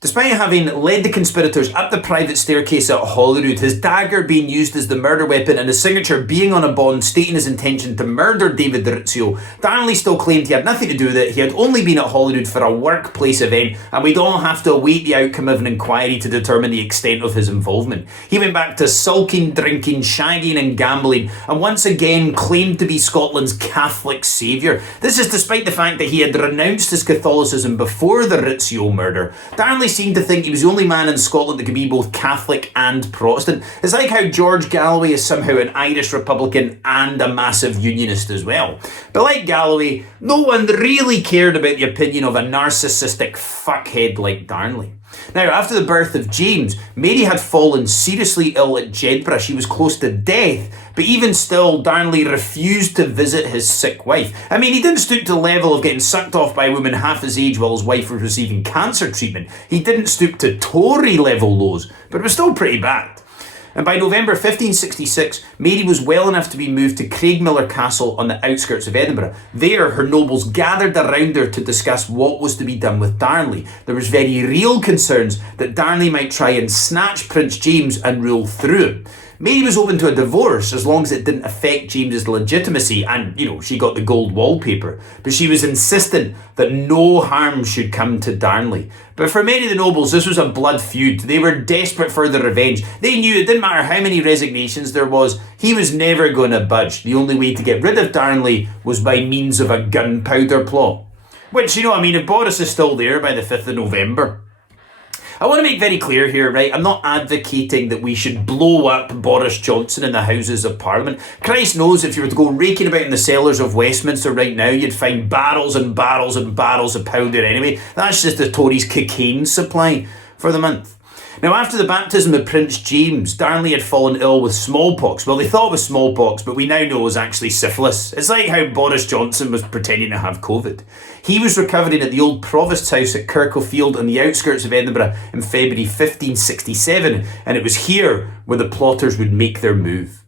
Despite having led the conspirators up the private staircase at Holyrood, his dagger being used as the murder weapon and his signature being on a bond stating his intention to murder David Rizzio, Darnley still claimed he had nothing to do with it. He had only been at Holyrood for a workplace event, and we'd all have to await the outcome of an inquiry to determine the extent of his involvement. He went back to sulking, drinking, shagging and gambling, and once again claimed to be Scotland's Catholic saviour. This is despite the fact that he had renounced his Catholicism before the Rizzio murder. Darnley seemed to think he was the only man in Scotland that could be both Catholic and Protestant. It's like how George Galloway is somehow an Irish Republican and a massive unionist as well. But like Galloway, no one really cared about the opinion of a narcissistic fuckhead like Darnley. Now, after the birth of James, Mary had fallen seriously ill at Jedburgh. She was close to death, but even still, Darnley refused to visit his sick wife. I mean, he didn't stoop to the level of getting sucked off by a woman half his age while his wife was receiving cancer treatment. He didn't stoop to Tory level lows, but it was still pretty bad. And by November 1566, Mary was well enough to be moved to Craigmillar Castle on the outskirts of Edinburgh. There, her nobles gathered around her to discuss what was to be done with Darnley. There was very real concerns that Darnley might try and snatch Prince James and rule through him. Mary was open to a divorce as long as it didn't affect James's legitimacy and, she got the gold wallpaper. But she was insistent that no harm should come to Darnley. But for many of the nobles, this was a blood feud. They were desperate for their revenge. They knew it didn't matter how many resignations there was, he was never going to budge. The only way to get rid of Darnley was by means of a gunpowder plot. Which, if Boris is still there by the 5th of November, I want to make very clear here, right? I'm not advocating that we should blow up Boris Johnson in the Houses of Parliament. Christ knows if you were to go raking about in the cellars of Westminster right now, you'd find barrels and barrels and barrels of powder anyway. That's just the Tories' cocaine supply for the month. Now, after the baptism of Prince James, Darnley had fallen ill with smallpox. Well, they thought it was smallpox, but we now know it was actually syphilis. It's like how Boris Johnson was pretending to have COVID. He was recovering at the old Provost's house at Kirklefield on the outskirts of Edinburgh in February 1567, and it was here where the plotters would make their move.